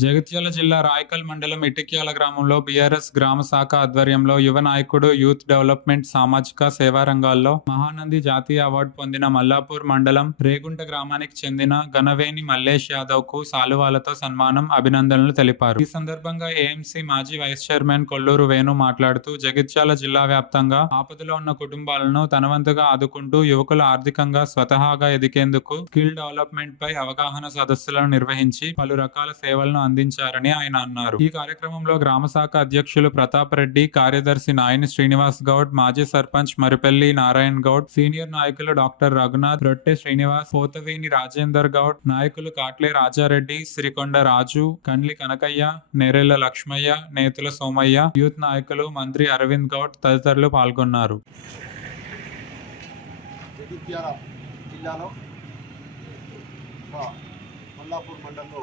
జగిత్యాల జిల్లా రాయకల్ మండలం ఇటిక్యాల గ్రామంలో బీఆర్ఎస్ గ్రామ శాఖ ఆధ్వర్యంలో యువ నాయకుడు, యూత్ డెవలప్మెంట్, సామాజిక సేవా రంగాల్లో మహానంది జాతీయ అవార్డు పొందిన మల్లాపూర్ మండలం రేగుంట గ్రామానికి చెందిన గనవేని మల్లేష్ యాదవ్ కు సాలువాలతో సన్మానం, అభినందనలు తెలిపారు. ఈ సందర్భంగా ఏఎంసీ మాజీ వైస్ చైర్మన్ కొల్లూరు వేణు మాట్లాడుతూ జగిత్యాల జిల్లా వ్యాప్తంగా ఆపదలో ఉన్న కుటుంబాలను తనవంతుగా ఆదుకుంటూ యువకులు ఆర్థికంగా స్వతహాగా ఎదిగేందుకు స్కిల్ డెవలప్మెంట్ పై అవగాహన సదస్సులను నిర్వహించి పలు రకాల సేవలను అందించారని ఆయన అన్నారు. ఈ కార్యక్రమంలో గ్రామ శాఖ అధ్యక్షులు ప్రతాప్ రెడ్డి, కార్యదర్శి నాయని శ్రీనివాస్ గౌడ్, మాజీ సర్పంచ్ మరిపెల్లి నారాయణ్ గౌడ్, సీనియర్ నాయకులు డాక్టర్ రఘునాథ్, రొట్టె శ్రీనివాస్, పోతవేని రాజేందర్ గౌడ్, నాయకులు కాట్లే రాజారెడ్డి, సిరికొండ రాజు, కండ్లి కనకయ్య, నేరెళ్ల లక్ష్మయ్య, నేతుల సోమయ్య, యూత్ నాయకులు మంత్రి అరవింద్ గౌడ్ తదితరులు పాల్గొన్నారు. జగిత్యాల జిల్లాలో మల్లాపూర్ మండలంలో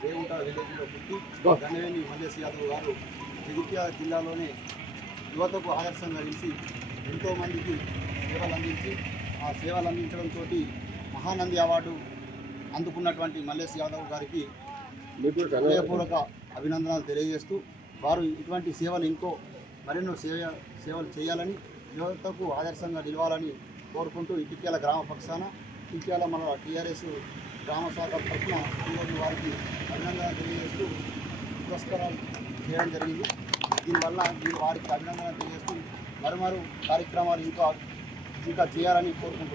రేగుంట విలేజ్లో పుట్టి గనవేని మల్లేష్ యాదవ్ గారు జగిత్యాల జిల్లాలోనే యువతకు ఆదర్శంగా నిలిచి ఎంతోమందికి సేవలు అందించి ఆ సేవలు అందించడంతో మహానంది అవార్డు అందుకున్నటువంటి మల్లేష్ యాదవ్ గారికి హృదయపూర్వక అభినందనలు తెలియజేస్తూ వారు ఇటువంటి సేవలు మరెన్నో సేవలు చేయాలని, యువతకు ఆదర్శంగా నిలవాలని కోరుకుంటూ ఇటిక్యాల గ్రామ పక్షాన ఇటిక్యాల మన టీఆర్ఎస్ గ్రామ శాఖ తరఫున ఈరోజు వారికి అభినందనలు తెలియజేస్తూ పురస్కారాలు చేయడం జరిగింది. దీనివల్ల వారికి అభినందనలు తెలియజేస్తూ మరో కార్యక్రమాలు ఇంకా చేయాలని కోరుకుంటున్నాను.